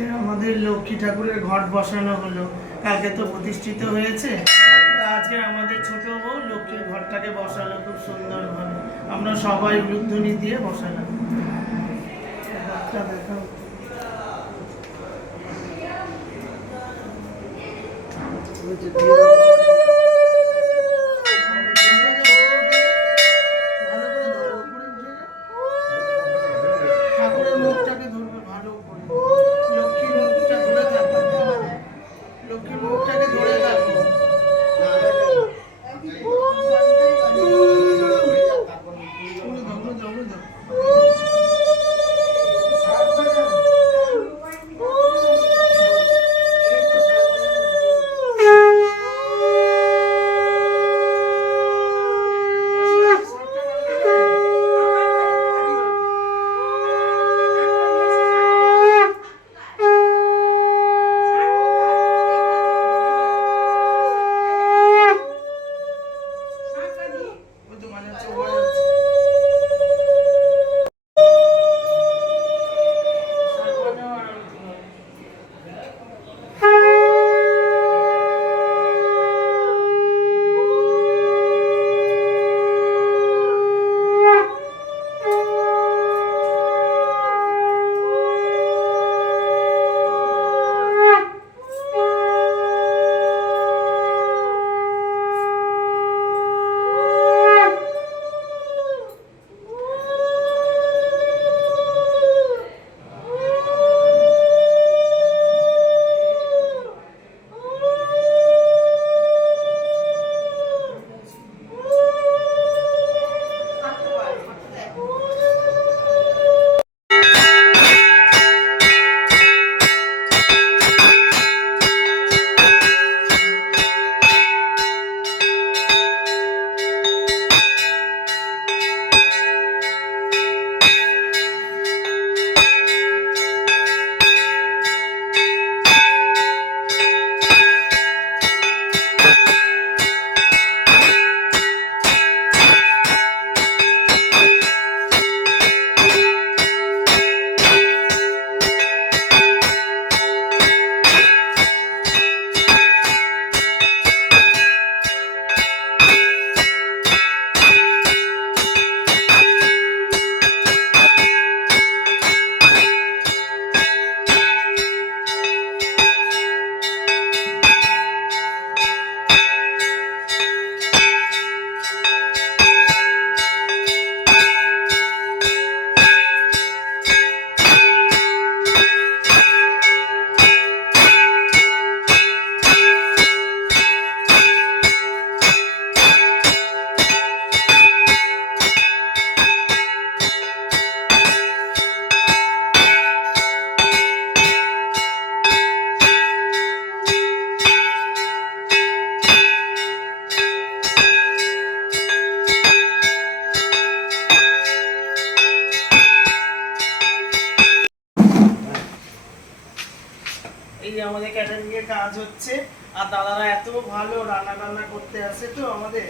আজকে আমাদের লক্ষ্মী ঠাকুরের ঘট বসানো হলো। কালকে তো প্রতিষ্ঠিত হয়েছে। আজকে আমাদের ছোট বউ লক্ষ্মীর ঘরটাকে বসালো খুব সুন্দরভাবে। আমরা সবাই উলুধ্বনি দিয়ে বসালাম। ঘরটা দেখাও। ঠাকুরের মুখটাকে ধরবে ভালো করে। লক্ষ্মীর মুখটা ধরে থাকবে। লক্ষ্মীর মুখটাকে ধরে থাকবে। এই যে আমাদের ক্যাটারিং এর কাজ হচ্ছে, আর দাদারা এত ভালো রান্না টান্না করতে আসে তো আমাদের,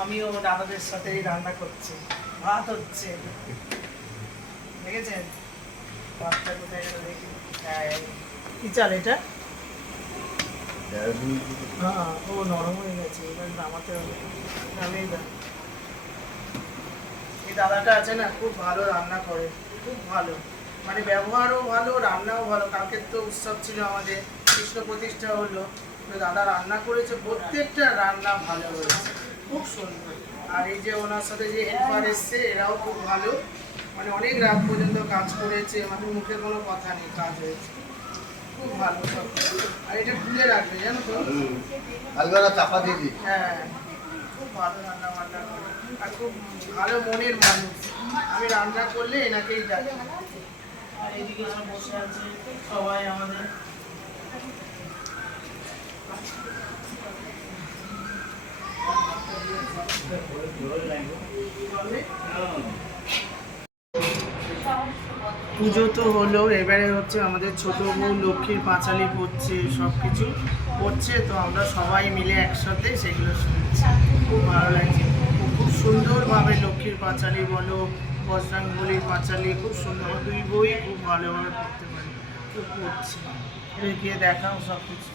আমিও দাদাদের সাথেই রান্না করছি। ভাত হচ্ছে, দেখেছেন ভাতটা কোথায় গেল দেখি। হ্যাঁ, কি চাল এটা? হ্যাঁ, ও নরম হয়ে গেছে, এবার নামাতে হবে। নামিয়ে দাও। এই দাদাটা আছে না, খুব ভালো রান্না করে, খুব ভালো, মানে ব্যবহারও ভালো, রান্নাও ভালো। কালকে তো উৎসব ছিল আমাদের, কৃষ্ণ প্রতিষ্ঠা হলো, তো দাদা রান্না করেছে, প্রত্যেকটা রান্না ভালো হয়েছে, খুব সুন্দর। আর এই যে ওনার সাথে যে হেল্পার এসছে, এরাও খুব ভালো, মানে অনেক রাত পর্যন্ত কাজ করেছে, মানে মুখে কোনো কথা নেই, কাজ হয়েছে খুব ভালো সব। আর এটা খুলে রাখবে জানো তো, চাপা দিয়ে দিই। হ্যাঁ, খুব ভালো রান্না বান্না করে, আর খুব ভালো মনের মানুষ। আমি রান্না করলে এনাকেই ডাকি। আর এদিকে সব বসে আছে সবাই আমাদের। পুজো তো হলো, এবারে হচ্ছে আমাদের ছোট বউ লক্ষ্মীর পাঁচালি পড়ছে, সব কিছু পড়ছে, তো আমরা সবাই মিলে একসাথে সেগুলো শুনছি, খুব ভালো লাগছে। খুব সুন্দরভাবে লক্ষ্মীর পাঁচালি বলো, বজরংবলীর পাঁচালি খুব সুন্দর, দুই বই খুব ভালোভাবে পড়তে পারি। তো করছে, এবার গিয়ে দেখাও সব কিছু।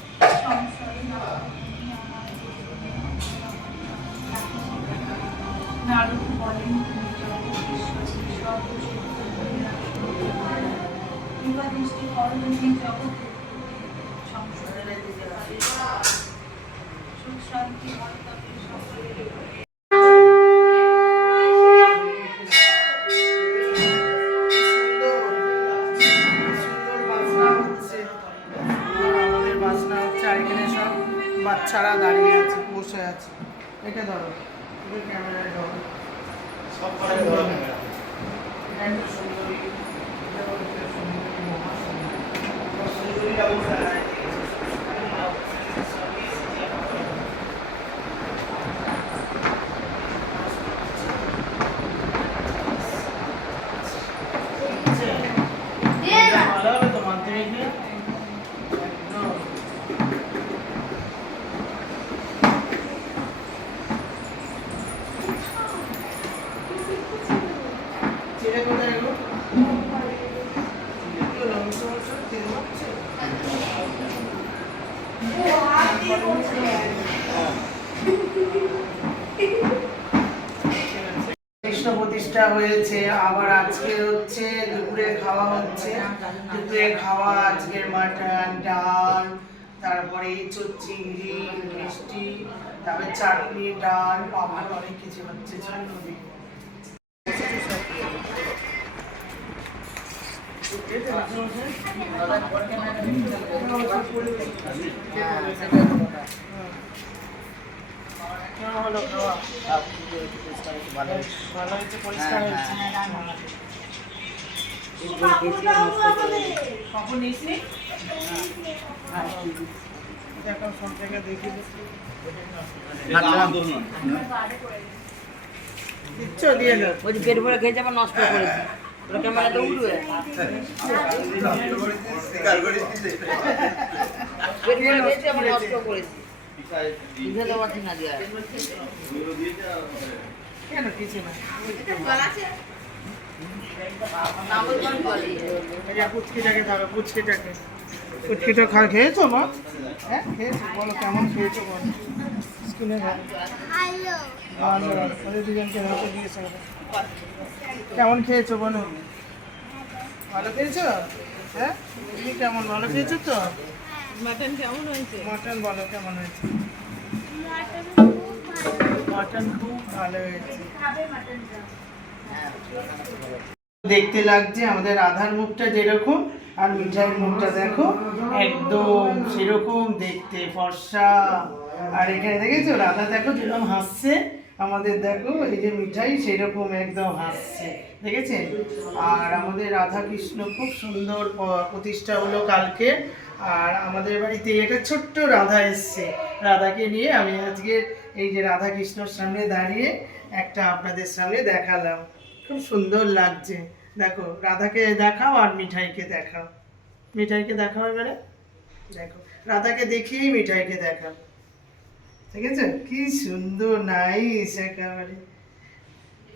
বাচ্চারা দাঁড়িয়ে আছে, বসে আছে। এটা ধরো, ক্যামেরায় ধরো, সব ধরো ক্যামেরা। এটা একটা সুন্দরী, এটা হচ্ছে সুন্দরী, মহাসুন্দরী। ভালো হবে তো মানতে রেখে ছেড়ে কোথায় এলো কৃষ্ণ প্রতিষ্ঠা হয়েছে। আবার আজকে হচ্ছে দুপুরে খাওয়া হচ্ছে। দুপুরে খাওয়া আজকের মাটন, ডাল, তারপরে এঁচোড় চিংড়ি, মিষ্টি, তারপরে চাটনি, ডাল, পাঁপড়, অনেক কিছু হচ্ছে। হলো খাওয়া ভালো হয়েছে, পরিষ্কার হয়েছে। কখন নিসনি দেখো, সব জায়গায় দেখি দিচ্ছ, দিয়ে দাও। ওই যে পেট ভরে খেয়ে যাবে, নষ্ট করেছি। ওরা ক্যামেরাতে উঠবে, পেট ভরে খেয়েছি, আমরা নষ্ট করেছি। বুঝে দেওয়া ঠিক না দিয়া কেন কিছু না, পুচকিটাকে ধরো, পুচকিটাকে। পুচকিটা খেয়েছো মা? হ্যাঁ খেয়েছো, বলো কেমন খেয়েছো বলো। স্কিনে ভালো, ওদের দুজনকে হাতে দিয়েছে। কেমন খেয়েছো বলো? ভালো খেয়েছো? হ্যাঁ তুমি কেমন, ভালো খেয়েছো তো? মাটন কেমন হয়েছে? মাটন বলো কেমন হয়েছে? মাটন খুব ভালো হয়েছে। দেখতে লাগছে আমাদের রাধার মুখটা যেরকম, আর মিঠাইয়ের মুখটা দেখো একদম সেরকম দেখতে, ফর্সা। আর এখানে দেখেছো রাধা দেখো যেরকম হাসছে, আমাদের দেখো এই যে মিঠাই সেরকম একদম হাসছে, দেখেছেন? আর আমাদের রাধা কৃষ্ণ খুব সুন্দর প্রতিষ্ঠা হলো কালকে। আর আমাদের বাড়িতে একটা ছোট্ট রাধা এসছে, রাধাকে নিয়ে আমি আজকে এই যে রাধা কৃষ্ণর সামনে দাঁড়িয়ে একটা আপনাদের সামনে দেখালাম। খুব সুন্দর লাগছে। দেখো রাধাকে দেখাও আর মিঠাইকে দেখাও, মিঠাইকে দেখাও এবারে। দেখো রাধাকে দেখিয়েই মিঠাইকে দেখাও, ঠিক আছে? কি সুন্দর, নাইস একেবারে,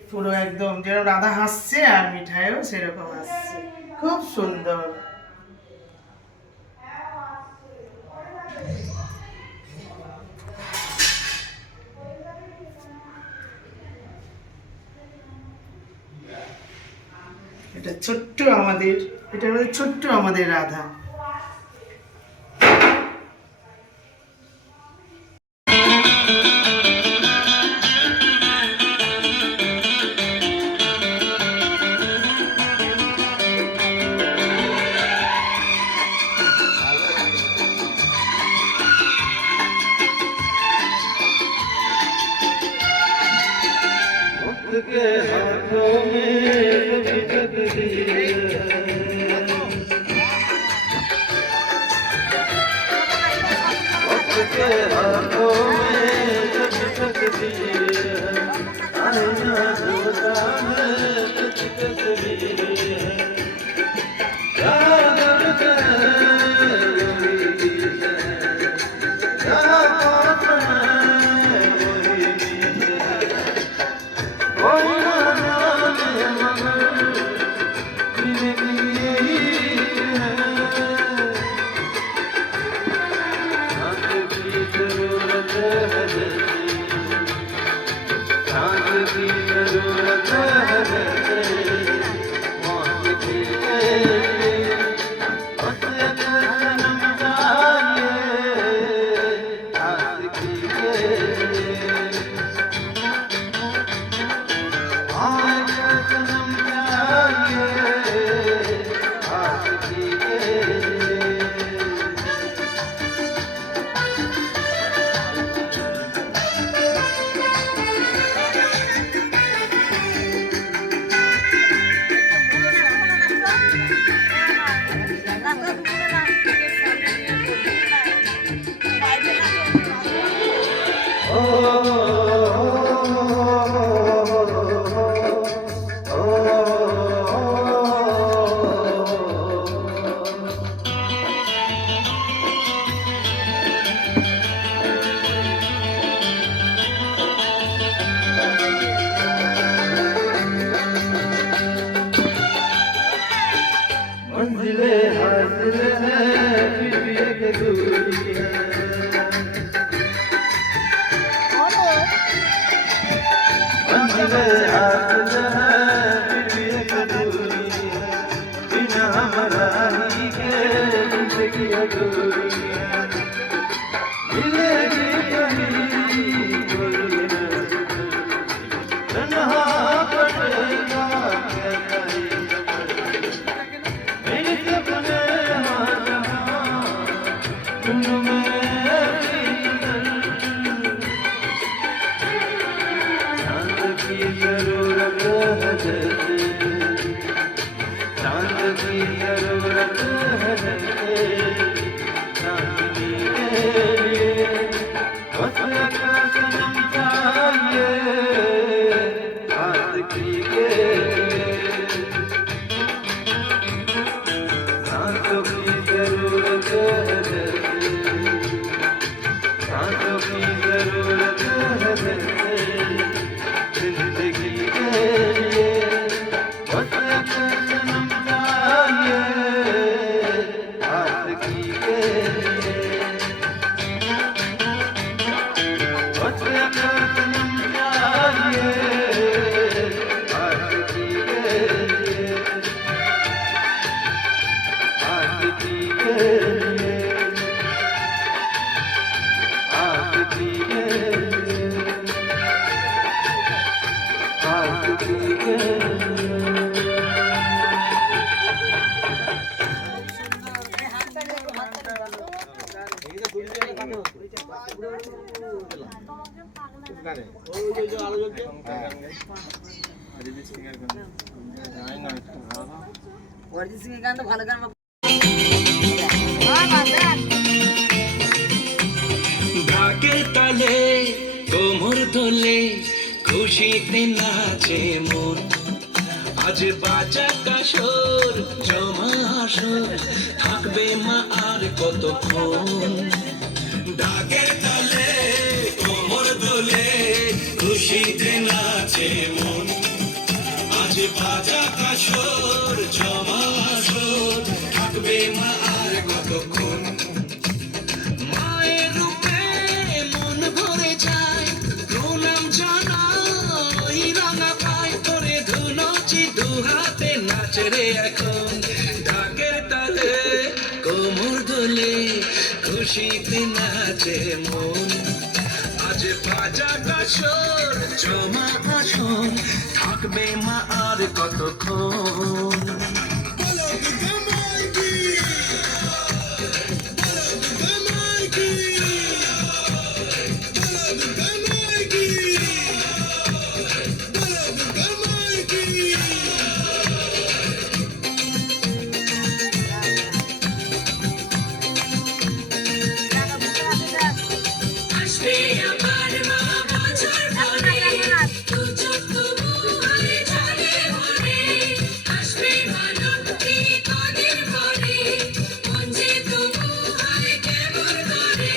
পুরো একদম যেরকম রাধা হাসছে আর মিঠাইও সেরকম হাসছে, খুব সুন্দর। এটা ছোট্ট আমাদের, এটা ছোট্ট আমাদের রাধা। के हाथों में तकदीर वक्त के हाथों में तकदीर आईना होता है तकदीर क्या दर्द है क्या बात है कोई ना जाने मगर यही है। चांद की जरूरत है चांदनी के लिए बस सनम चाहिए आशिकी के लिए सांसों की जरूरत है सांसों की जरूरत है जिंदगी के लिए बस सनम चाहिए आशिकी के लिए बस सनम चाहिए आशिकी के लिए आशिकी के लिए आशिकी के लिए आशिकी के लिए অরিজিৎ সিং এর গান তো ভালো গান ঢাকের তালে কোমর দোলে খুশিতে নাচে মন আজ বাজা কাশর জমা আসর থাকবে মা আর কতক্ষণ ঢাকের তালে কোমর দোলে খুশিতে নাচে মন আজ বাজা কাশর জমা আসর থাকবে মা আর কতক্ষণ মায়ের রূপে মন ভরে যায় প্রণাম জানাই রাঙা পায় করে ধুনচি দু হাতে নাচে রে এখন ঢাকের তালে কোমর দোলে খুশিতে নাচে মন আজ বাজা কাশর জমা আসন থাকবে মা আর কতক্ষণ আসবে আমার মা বছর ভরে দু চোখ মুহারে ঝরে ভরে আসবে মা লক্ষ্মী কাদের ভরে মন যে তবু হয় কেমন করে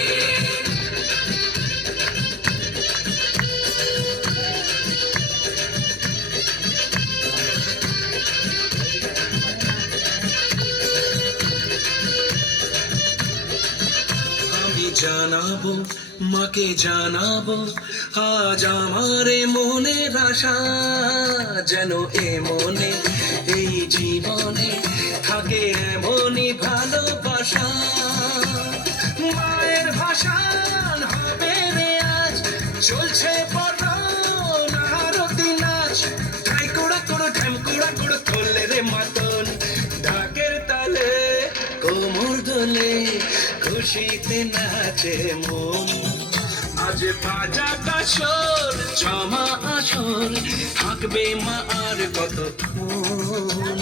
আমি জানাবো মাকে জানাবো আজ আমার মনের আশা যেন এ মনে এই জীবনে থাকে এমনই ভালোবাসা মায়ের ভাষান হবে রে আজ চলছে বড় নারতি নাচ ঢাই কোড়া কোড়ো ঢ্যাম কোড়া কোড়ো করলে রে মাতন ঢাকের তালে কোমর দোলে খুশিতে নাচে মন আজ বাজা কাশর জমা আসর থাকবে মা আর কতক্ষণ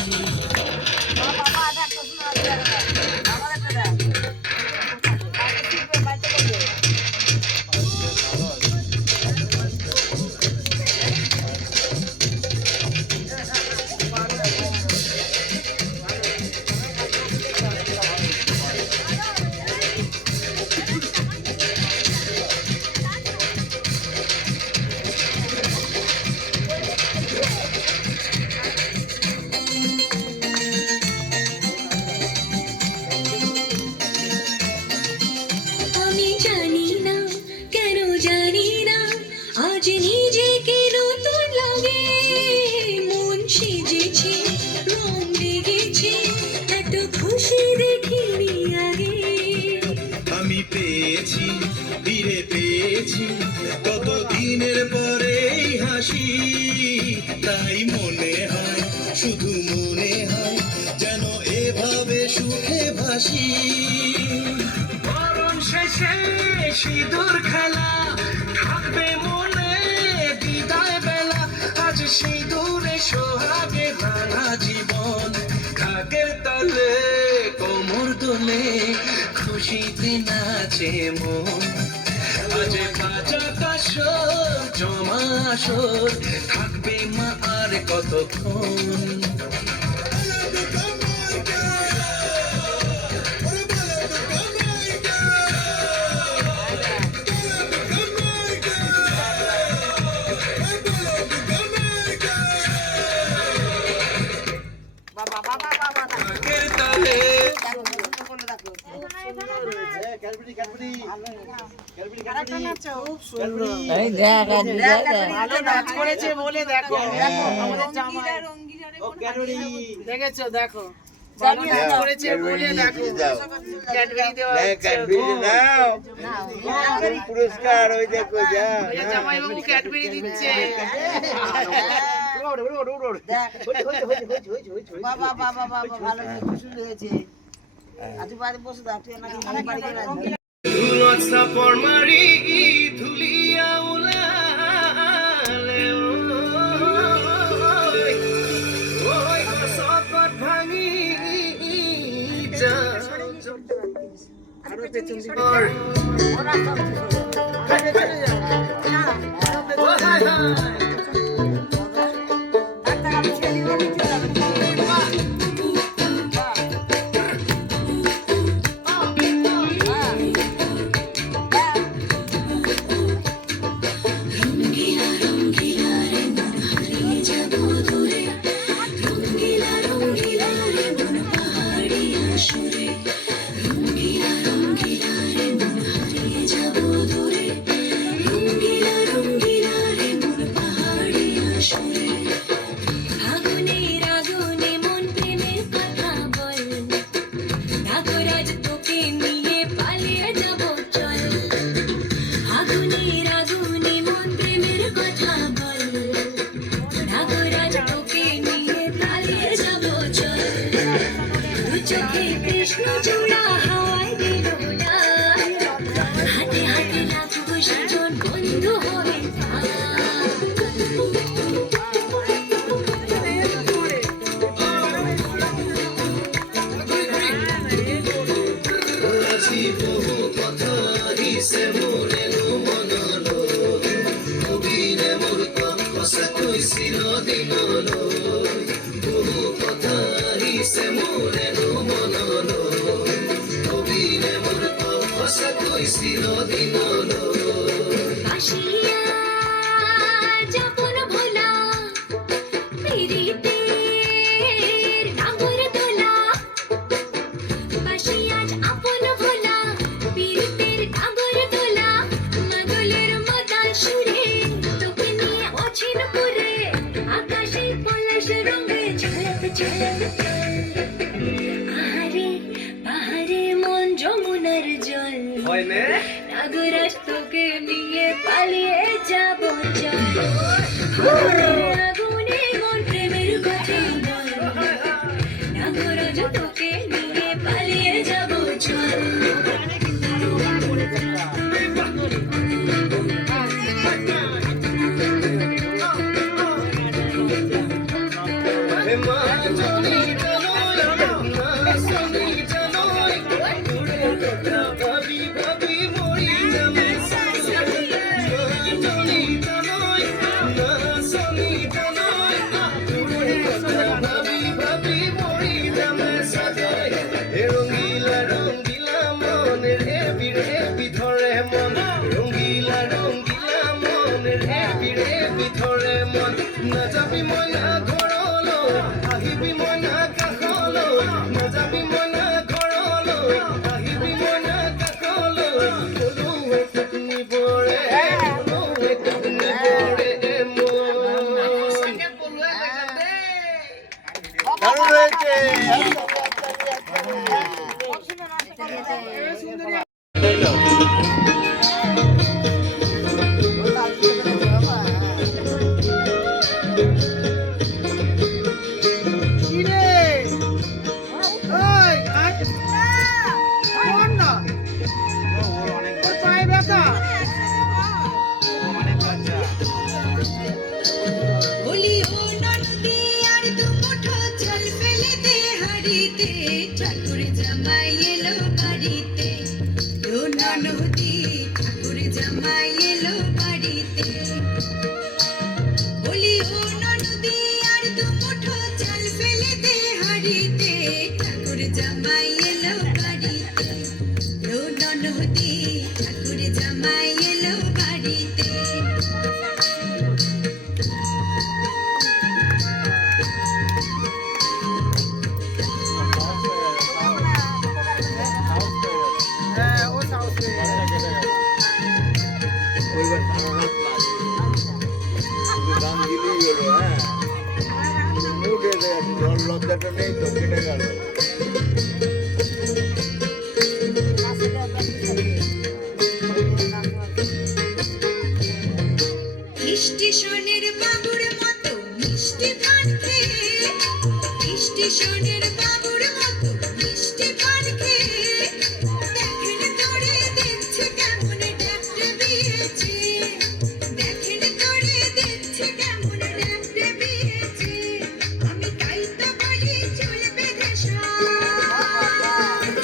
আমি জানি না কেন জানি না আজ নিজেকে নতুন লাগে মন সেজেছে রং লেগেছে এত খুশি দেখিনি আগে আমি পেয়েছি ফিরে পেয়েছি কত দিনের পরে এই হাসি তাই মনে হয় শুধু মনে হয় যেন এভাবে সুখে ভাসি বরণ শেষে সিঁদুর খেলা থাকবে মনে বিদায় বেলা আজ সিঁদুরে সোহাগে রাঙা জীবন খুশিতে নাচে মন আজ বাজা কাশর জমা আসর থাকবে মা আর কতক্ষণ বাবা বাবা বাবা আগের তালে খুব সুন্দর এই দেখ ভালো নাচ করেছে বলে দেখো দেখো আমাদের জামাই দেখেছো দেখো ভালো নাচ করেছে বলে দেখো ক্যাডবেরি দেওয়া হচ্ছে পুরস্কার ওই দেখো যা ওই জামাই বাবু ক্যাডবেরি দিচ্ছে বাবা বাবা বাবা ভালো খুব সুন্দর হয়েছে আজু বাড়ি বসে দাও তুই নাকি বাড়ি গেলে ধুলত চাপৰ মাৰি ধুলিয়া ওলালে ঐ গছকত ভাঙি যা আরো পেছন দিকে ওরা সব চলে যাও ও হাই হাই আগুনের আগুনে মন প্রেমের কথা বল নাগরাজ তোকে নিয়ে পালিয়ে যাব চল আগুনের আগুনে মন প্রেমের কথা বল নাগরাজ তোকে নিয়ে পালিয়ে যাব চল দু চোখে কৃষ্ণ চূড়া হাওয়ায় দিল না হাতে হাতে রাখবো সেজন বন্ধু হবে আজি বহু কথা আহিছে মোৰেনো মনলৈ কবিৰে মোৰ সঁচাকৈ চিৰদিনলৈ বহু কথা আহিছে মোৰেনো মনলৈ কবিৰে মোৰ সঁচাকৈ চিৰদিনলৈ বাসিয়া যাপন ভোলা পিরিতের নাগর দোলা বাসিয়া আপন ভোলা পিরিতের নাগর দোলা মাদলের মদাল সুরে তোকে নিয়ে অছিন পুরে আকাশে পলাশ রঙে ঝলক ঝলক আহারে পাহাড়ে মন যমুনার জল হয়নে নাগরাজ তোকে নিয়ে পালিয়ে যাব চল আগুনে মন প্রেমের কথা বল নাগরাজ তোকে নিয়ে পালিয়ে যাব চল হে মা জনি জানোই না সনি জানোই তোৰে কথা ভাবি ভাবি মৰি যামে জনি জানোই না সনি জানোই তোৰে কথা ভাবি ভাবি মৰি যামে সাজাই হে ৰঙিলা ৰঙিলা মনেৰে বিৰে বিধৰে মন ৰঙিলা ৰঙিলা মনেৰে বিৰে বিধৰে মন নাযাবি মইনা ঘৰলৈ আহিবি মইনা কাষলৈ নাযাবি মইনা ঘৰলৈ আহিবি মইনা কাষলৈ কলোৱে টোপনি বৰে কলোৱে টোপনি বৰে মন দারুণ হয়েছে কি রে ওই আজ কোন না ওর পায়ে ব্যথা বলি ও নন্দী আর দু মুঠো জল ফেলে দে হাড়িতে ঠাকুর জামাই এলো বাড়িতে পর্দাটা নেই তো কেটে গেল। স্টেশনের বাবুর মতো মিষ্টি পান খেয়ে, স্টেশনের বাবুর মতো মিষ্টি পান খেয়ে, দেখেন তোরে দেখছে কেমন ডেপটে বিয়েছে, দেখেন তোরে দেখছে কেমন ডেপটে বিয়েছে। আমি তাই তো বলি চুল বেঁধে সাজ,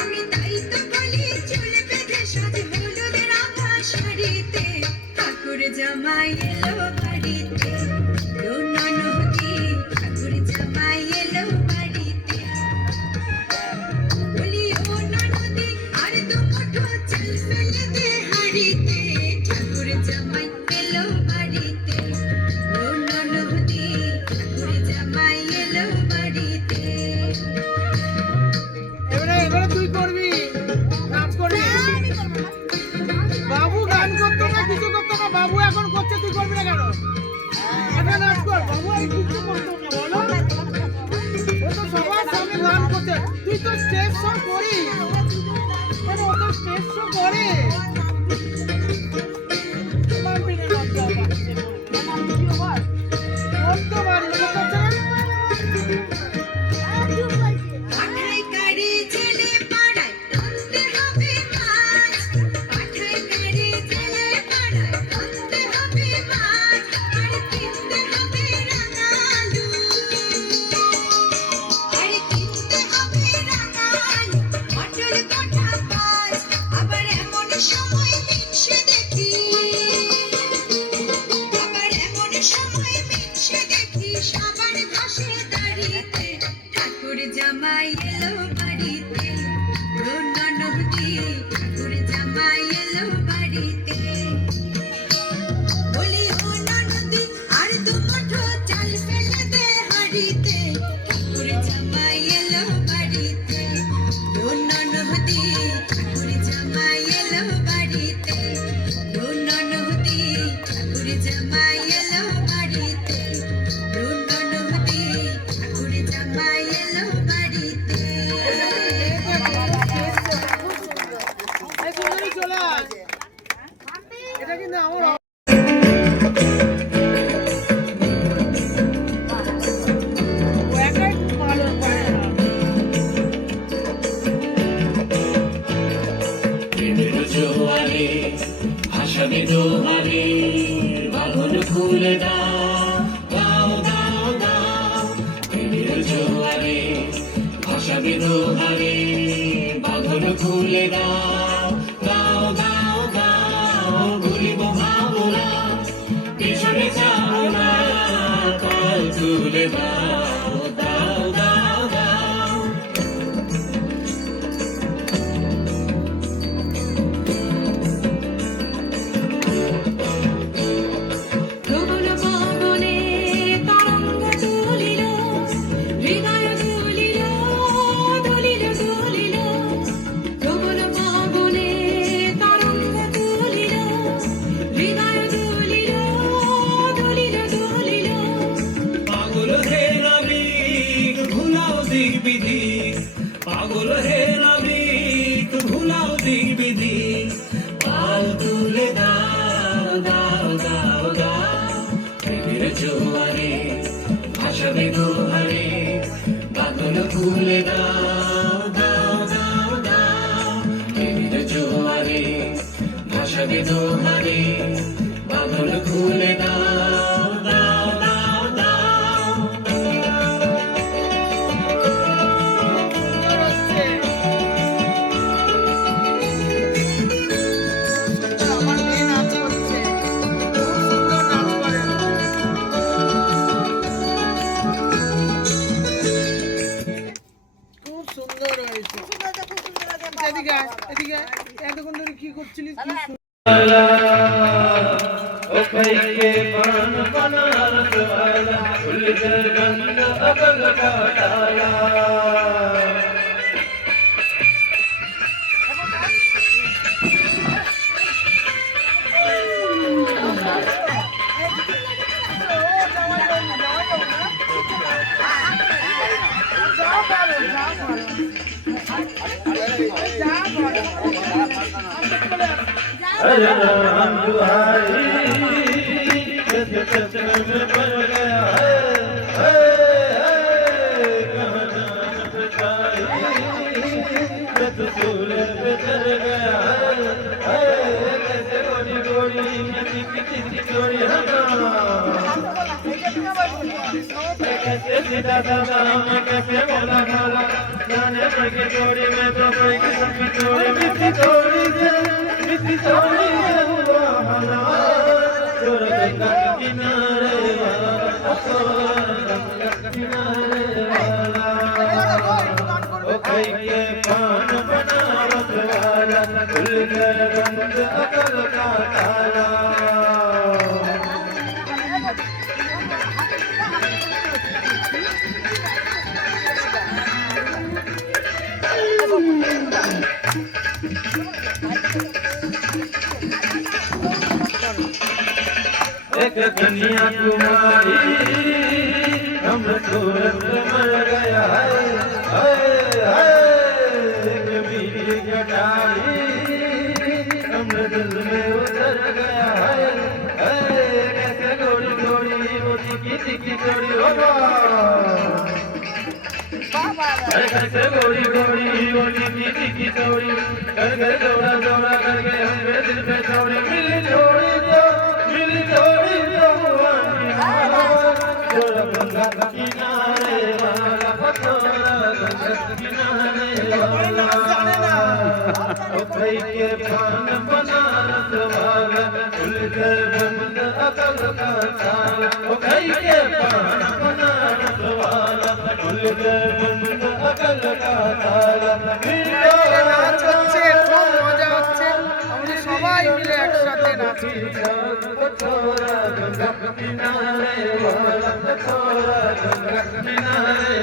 আমি তাই তো বলি চুল বেঁধে সাজ, হলুদ রাঙা শাড়িতে ঠাকুর জামাই এলো বাড়িতে, ননদি ঠাকুর জামাই এলো বাড়িতে। বলি ও ননদি আর দু মুঠো চাল ফেলে দে হাঁড়িতে, ঠাকুর জামাই এলো বাড়িতে, ও ননদি ঠাকুর জামাই এলো বাড়িতে। এবারে তুই করবি, নাচ করবি। বাবু গান করতো না, কিছু করতো না, বাবু এখন করছে, তুই করবি না কেন? একটা নাচ কর, বাবু এই কিছু করতো না, বলো। ও তো সবার সামনে গান করছে, তুই তো স্টেজ শো করিস, কেন ও তো স্টেজ শো করে। মানবি না, লজ্জা পাচ্ছে, করতে পারি, করতে পারছে না। পাঠাই কারে জেলে পাড়ায় আনতে হবে মাছ, পাঠাই কারে জেলে পাড়ায় আনতে হবে মাছ, আর কিনতে হবে রাঙালু, আর কিনতে হবে রাঙালু, মটর কঠা পাঁচ। আবার এমন সময় মিনসে দেখি, আবার এমন সময় মিনসে দেখি, সবার ঘাসে দাঁড়িতে ঠাকুর জামাই এলো বাড়িতে, ও ননদি ঠাকুর জামাই এলো বাড়িতে। বলি ও ননদি আর দু মুঠো চাল ফেলে দে হাঁড়িতে, ঠাকুর জামাই এলো বাড়িতে, ও ননদি ঠাকুর জামাই এলো বাড়িতে, ও ননদি ঠাকুর জামাই এলো বাড়িতে, ও ননদি ঠাকুর জামাই এলো বাড়িতে। এই সুন্দরী চলে আয়। এটা কিন্তু আমার ও একাই খুব ভালো করে না। প্রেমের জোয়ারে ভাসাবে দোহারে, বাঁধন খুলে দাও দাও দাও দাও। প্রেমের জোয়ারে ভাসাবে দোহারে, বাঁধন খুলে দাও দাও দাও দাও। ঘুরিব ভাবনা পেছনে যাও না, কল তুলে দাও দাও দাও দাও। গগন গগনে তরঙ্গ তুলিল, হৃদয় দুলিল দুলিল দুলিল। গগন গগনে তরঙ্গ তুলিল, হৃদয় দুলিল দুলিল দুলিল। পাগল হে নাবিক ভুলাও দিক বিধি, পাগল হে নাবিক ভুলাও দিক বিধি। পাল তুলে দাও দাও দাও দাও। প্রেমের জোয়ারে ভাসাবে দোহারে, বাঁধন খুলে দাও দাও দাও দাও। প্রেমের জোয়ারে ভাসাবে দোহারে, বাঁধন খুলে দাও দাও দাও দাও। সুন্দর হচ্ছে। আমার মেয়ে নাচ করছে, খুব সুন্দর নাচ করে। খুব সুন্দর হয়েছে। এদিকে আয়, এদিকে আয়। এতক্ষণ ধরে কি করছিলিস? কি সুন্দর। ओ भैये पान बनारस वाला, फुलझर गंध अबल का डाला। अरे राम दुहाई किस चक्कर में पड़ गया है कहाँ जान पिटाई किस सूरत पे चढ़ गया है कैसे गोरी गोरी नदी की चिट्ठी चोरी कैसे सीधा साधा मैं कैसे बोला बोला जाने पर के चोरी में तो कोई किस्म की चोरी मिट्टी चोरी हुआ हमारा चोर गंगा के किनारे वाला किनारे वाला ओ कई के पान बनारस वाला खुल गए बंद अकल का ताला एक कन्या कुमारी हम सूरत मर गया है एक मीठी कटारी हम दिल में उतर गया है कैसे गोरी गोरी वो तिकी गोरी होगा कैसे गोरी गोरी वो तिकी गोरी कर गए दौड़ा दौड़ा करके हमें दिल पे छोड़ी मिली छोड़ी गंगा किनारे वाला किनारे वाला ओ भाई के पान बनारस वाला खुल गए बंद अकल का ताला ओ भाई के पान बनारस वाला खुल गए बंद अकल का ताला নাচ হচ্ছে, খুব মজা হচ্ছে, আমরা সবাই মিলে একসাথে নাচি। गंगा किनारे वाला गंगा किनारे